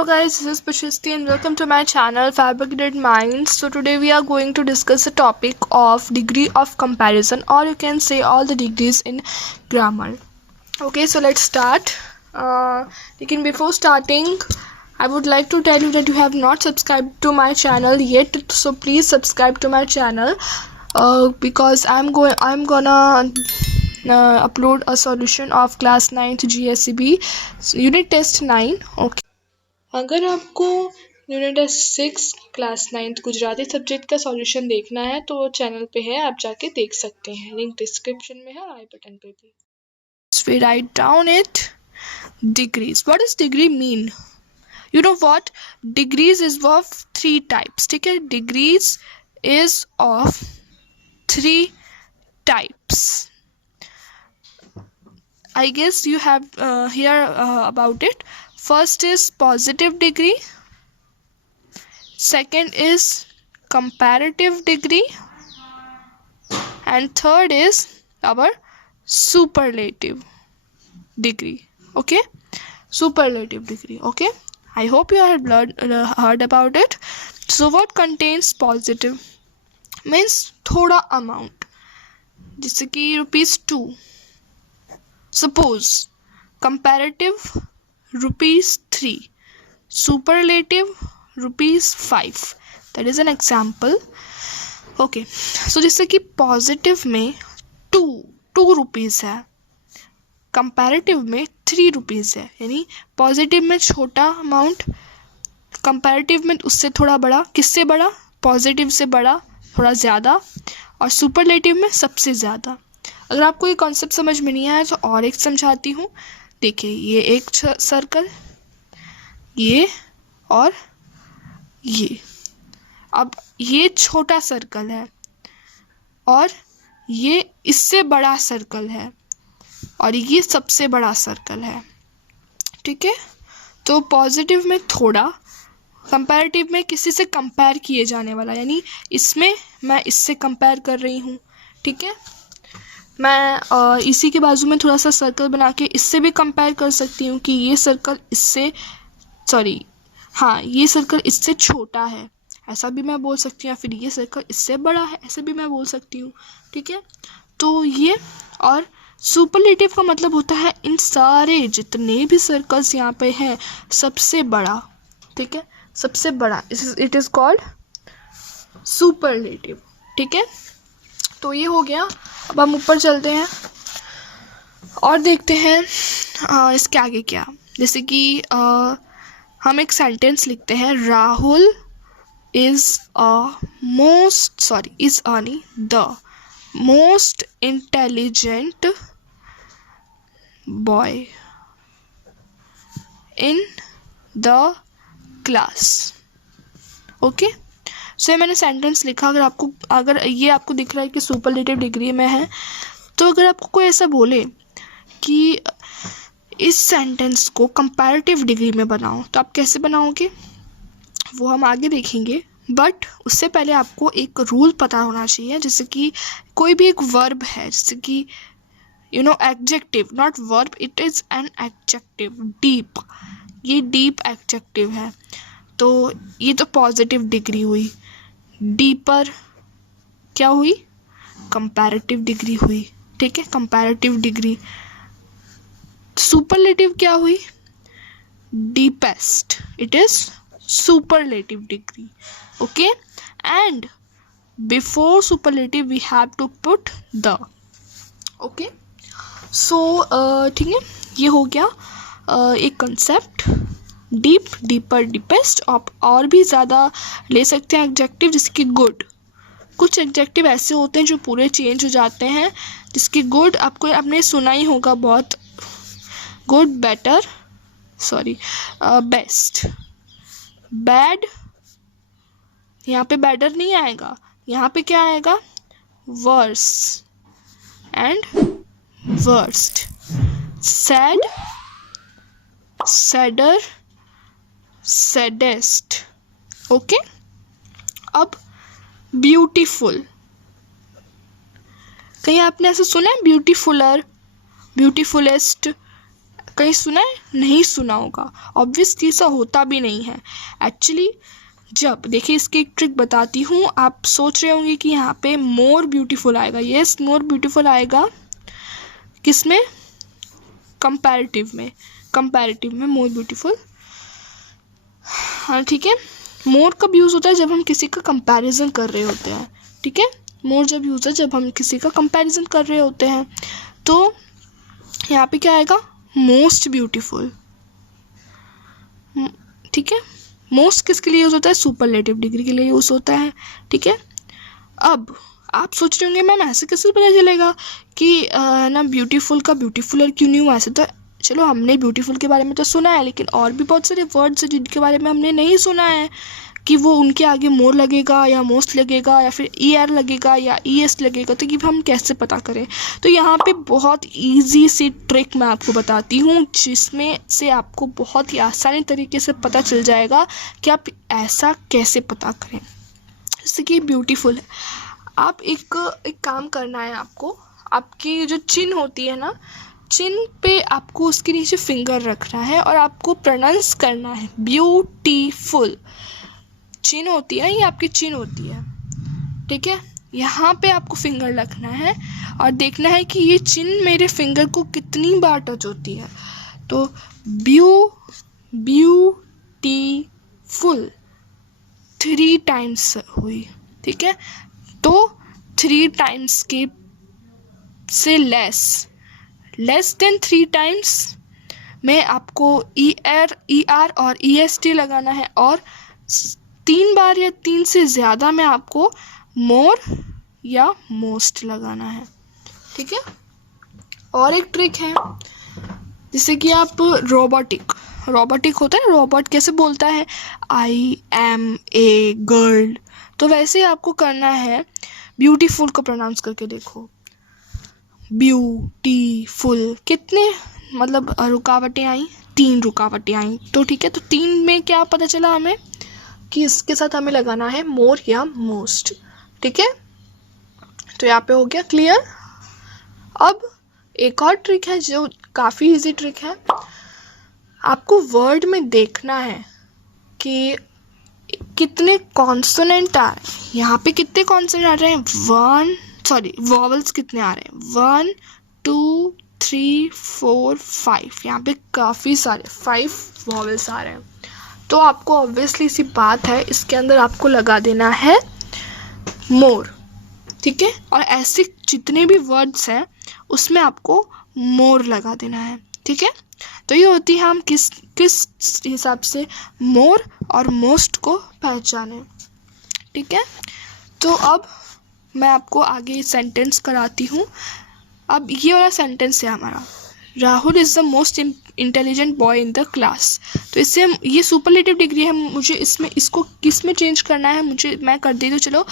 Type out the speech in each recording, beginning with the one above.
Hello guys, this is Pashasti and welcome to my channel Fabricated Minds. So today we are going to discuss the topic of degree of comparison, or you can say all the degrees in grammar. Okay, so let's start. Before starting, I would like to tell you that you have not subscribed to my channel yet, so please subscribe to my channel because I'm gonna upload a solution of class 9th GSEB unit test 9. Okay, अगर आपको unit test 6 class 9th Gujarati subject का solution देखना है तो वो channel पे है, आप जाके देख सकते हैं, लिंक डिस्क्रिप्शन में है और आई बटन पे भी. We write down it. Degrees. What does degree mean? You know what? Degrees is of 3 types. ठीक है, degrees is of 3 types. I guess you have hear about it. First is positive degree, second is comparative degree, and third is our superlative degree. Okay, superlative degree. Okay, I hope you have heard about it. So what contains positive? Means थोड़ा amount, जैसे कि ₹2. Suppose comparative ₹3, superlative ₹5. That is an example. Okay, so जैसे कि positive में to rupees है, comparative में ₹3 है, यानी पॉजिटिव में छोटा अमाउंट, कंपैरेटिव में उससे थोड़ा बड़ा. किससे बड़ा? पॉजिटिव से बड़ा, थोड़ा ज़्यादा, और सुपरलेटिव में सबसे ज़्यादा. अगर आपको ये कॉन्सेप्ट समझ में नहीं आया तो और एक समझाती हूँ. देखिए, ये एक सर्कल, ये और ये. अब ये छोटा सर्कल है और ये इससे बड़ा सर्कल है और ये सबसे बड़ा सर्कल है. ठीक है, तो पॉजिटिव में थोड़ा, कंपैरेटिव में किसी से कंपेयर किए जाने वाला, यानी इसमें मैं इससे कंपेयर कर रही हूँ. ठीक है, मैं इसी के बाजू में थोड़ा सा सर्कल बना के इससे भी कंपेयर कर सकती हूँ कि ये सर्कल इससे ये सर्कल इससे छोटा है, ऐसा भी मैं बोल सकती हूँ, या फिर ये सर्कल इससे बड़ा है, ऐसे भी मैं बोल सकती हूँ. ठीक है, तो ये. और सुपरलेटिव का मतलब होता है इन सारे जितने भी सर्कल्स यहाँ पे हैं सबसे बड़ा. ठीक है, सबसे बड़ा, इट इज़ कॉल्ड सुपरलेटिव. ठीक है, तो ये हो गया. अब हम ऊपर चलते हैं और देखते हैं इसके आगे क्या. जैसे कि हम एक सेंटेंस लिखते हैं, Rahul is the most intelligent boy in the class. Okay, so मैंने सेंटेंस लिखा. अगर ये आपको दिख रहा है कि सुपरलेटिव डिग्री में है, तो अगर आपको कोई ऐसा बोले कि इस सेंटेंस को कंपैरेटिव डिग्री में बनाओ, तो आप कैसे बनाओगे वो हम आगे देखेंगे. बट उससे पहले आपको एक रूल पता होना चाहिए. जैसे कि कोई भी एक वर्ब है, जैसे कि adjective, not verb, it is an adjective. Deep, ये डीप एडजेक्टिव है, तो ये तो पॉजिटिव डिग्री हुई. डीपर क्या हुई? कंपैरेटिव डिग्री हुई. ठीक है, कंपैरेटिव डिग्री. सुपरलेटिव क्या हुई? Deepest, it is superlative degree. Okay, and before superlative we have to put the. Okay, so ठीक है, ये हो गया एक कंसेप्ट. Deep, deeper, deepest. आप और भी ज़्यादा ले सकते हैं एडजेक्टिव, जैसे कि गुड. कुछ एडजेक्टिव ऐसे होते हैं जो पूरे चेंज हो जाते हैं, जिसकी गुड आपने सुना ही होगा बहुत. Good, better, best. बैड, यहाँ पे बेटर नहीं आएगा, यहाँ पे क्या आएगा? Worse and worst. Sad, sadder, saddest. Okay, अब ब्यूटीफुल. कहीं आपने ऐसा सुना है? ब्यूटीफुलर, ब्यूटीफुलेस्ट, कहीं सुना है? नहीं सुना होगा, ऑब्वियसली ऐसा होता भी नहीं है एक्चुअली। जब देखिए इसकी एक ट्रिक बताती हूँ, आप सोच रहे होंगे कि यहाँ पे मोर ब्यूटीफुल आएगा। यस, मोर ब्यूटीफुल आएगा किसमें? कंपैरेटिव में। कंपैरेटिव में मोर ब्यूटीफुल, हाँ ठीक है। मोर कब यूज़ होता है? जब हम किसी का कंपैरिजन कर रहे होते हैं, ठीक है। मोर जब यूज़ है जब हम किसी का कंपैरिजन कर रहे होते हैं। तो यहाँ पे क्या आएगा? मोस्ट ब्यूटीफुल, ठीक है। मोस्ट किसके लिए यूज़ होता है? सुपरलेटिव डिग्री के लिए यूज़ होता है, ठीक है। अब आप सोच रहे होंगे मैम ऐसे कैसे पता चलेगा कि ना ब्यूटीफुल का ब्यूटीफुलर क्यों नहीं हुआ? ऐसे तो चलो हमने ब्यूटीफुल के बारे में तो सुना है, लेकिन और भी बहुत सारे वर्ड्स हैं जिनके बारे में हमने नहीं सुना है कि वो उनके आगे मोर लगेगा या मोस्ट लगेगा या फिर ER लगेगा या ES लगेगा, तो कि हम कैसे पता करें? तो यहाँ पे बहुत ईजी सी ट्रिक मैं आपको बताती हूँ, जिसमें से आपको बहुत ही आसानी तरीके से पता चल जाएगा कि आप ऐसा कैसे पता करें। जैसे कि ब्यूटीफुल है, आप एक काम करना है आपको। आपकी जो चिन होती है ना, चिन पे आपको उसके नीचे फिंगर रखना है और आपको प्रोनाउंस करना है ब्यूटीफुल। चिन होती है, ये आपकी चिन होती है, ठीक है। यहाँ पे आपको फिंगर रखना है और देखना है कि ये चिन मेरे फिंगर को कितनी बार टच होती है। तो ब्यूटीफुल 3 टाइम्स हुई, ठीक है। तो 3 टाइम्स के से लेस देन 3 टाइम्स में आपको ER और EST लगाना है, और 3 बार या 3 से ज़्यादा में आपको मोर या मोस्ट लगाना है, ठीक है। और एक ट्रिक है, जैसे कि आप रोबोटिक होता है, रोबोट कैसे बोलता है? I am a girl। तो वैसे ही आपको करना है, ब्यूटीफुल को प्रोनाउंस करके देखो, ब्यूटीफुल। कितने मतलब रुकावटें आई? 3 रुकावटें आई, तो ठीक है। तो 3 में क्या पता चला हमें कि इसके साथ हमें लगाना है मोर या मोस्ट, ठीक है। तो यहाँ पे हो गया क्लियर। अब एक और ट्रिक है जो काफ़ी इजी ट्रिक है। आपको वर्ड में देखना है कि कितने कॉन्सोनेंट आ रहे हैं। यहाँ पे कितने कॉन्सोनेंट आ रहे हैं? वॉवल्स कितने आ रहे हैं? 1 2 3 4 5। यहाँ पे काफ़ी सारे 5 वॉवल्स आ रहे हैं। तो आपको ऑब्वियसली सी बात है, इसके अंदर आपको लगा देना है मोर, ठीक है। और ऐसे जितने भी वर्ड्स हैं उसमें आपको मोर लगा देना है, ठीक है। तो ये होती है हम किस हिसाब से मोर और मोस्ट को पहचाने, ठीक है। तो अब मैं आपको आगे सेंटेंस कराती हूँ। अब ये वाला सेंटेंस है हमारा, Rahul is the most intelligent boy in the class. तो इससे ये सुपरलेटिव डिग्री है, मुझे इसको किस में चेंज करना है? मैं कर दी तो चलो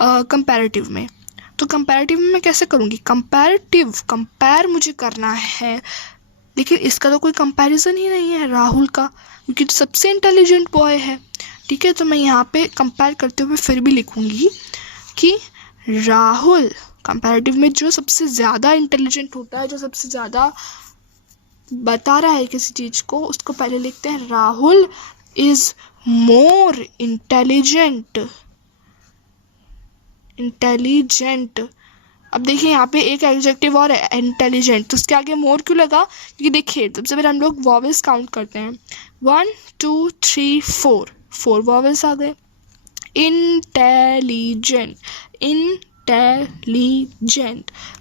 कंपैरेटिव में। तो कंपैरेटिव में मैं कैसे करूँगी? कंपेयर मुझे करना है, लेकिन इसका तो कोई कंपैरिजन ही नहीं है राहुल का, क्योंकि तो सबसे इंटेलिजेंट बॉय है, ठीक है। तो मैं यहाँ पे कंपेयर करते हुए फिर भी लिखूँगी कि राहुल, कंपैरेटिव में जो सबसे ज़्यादा इंटेलिजेंट होता है, जो सबसे ज़्यादा बता रहा है किसी चीज़ को, उसको पहले लिखते हैं राहुल इज़ मोर इंटेलिजेंट। अब देखिए यहाँ पे एक एडजेक्टिव और है इंटेलिजेंट, तो उसके आगे मोर क्यों लगा? क्योंकि देखिए सबसे पहले हम लोग वॉवेल्स काउंट करते हैं, 1 2 3 4 वॉवेल्स आ गए। इंटेलिजेंट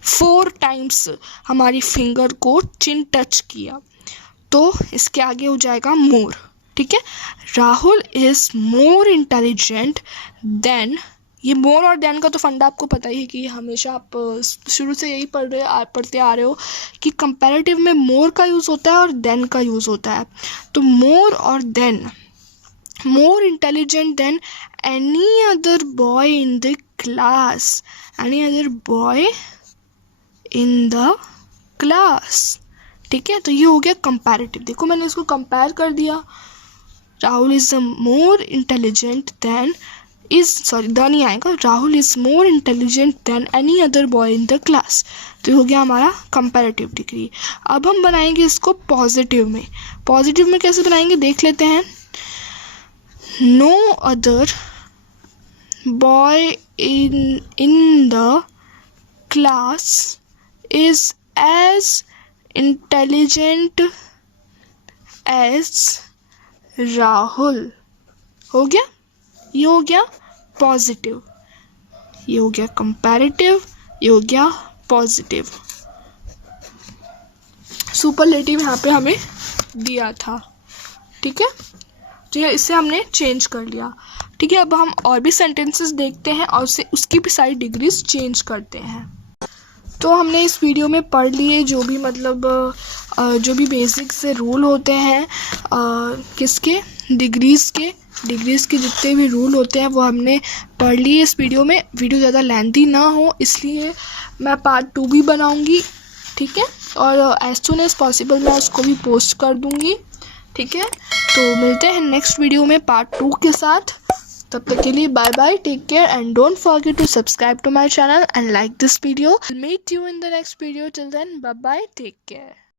4 टाइम्स हमारी फिंगर को चिन टच किया, तो इसके आगे हो जाएगा मोर, ठीक है। Rahul is more intelligent then, ये मोर और देन का तो फंडा आपको पता ही है कि हमेशा आप शुरू से यही पढ़ते आ रहे हो कि कंपैरेटिव में मोर का यूज़ होता है और देन का यूज़ होता है। तो मोर और than, more intelligent than any other boy in the class, ठीक है। तो ये हो गया कंपैरेटिव। देखो मैंने इसको कंपेयर कर दिया, Rahul is the more intelligent then the नहीं आएगा, Rahul is more intelligent than any other boy in the class. तो ये हो गया हमारा कंपैरेटिव डिग्री। अब हम बनाएंगे इसको पॉजिटिव में। पॉजिटिव में कैसे बनाएंगे देख लेते हैं। No other boy in the class is as intelligent as Rahul. हो गया, ये हो गया पॉजिटिव, ये हो गया कंपैरेटिव, ये हो गया पॉजिटिव। सुपरलेटिव यहाँ पे हमें दिया था, ठीक है। तो ये इससे हमने चेंज कर लिया, ठीक है। अब हम और भी सेंटेंसेस देखते हैं और उसकी भी सारी डिग्रीज चेंज करते हैं। तो हमने इस वीडियो में पढ़ लिए जो भी मतलब जो भी बेसिक से रूल होते हैं किसके, डिग्रीज़ के जितने भी रूल होते हैं वो हमने पढ़ लिए इस वीडियो में। वीडियो ज़्यादा लेंथी ना हो इसलिए मैं पार्ट 2 भी बनाऊंगी, ठीक है। और एज सून एज पॉसिबल मैं उसको भी पोस्ट कर दूंगी, ठीक है। तो मिलते हैं नेक्स्ट वीडियो में पार्ट 2 के साथ। तब तक के लिए bye bye, take care and don't forget to subscribe to my channel and like this video. Meet you in the next video, till then bye bye, take care.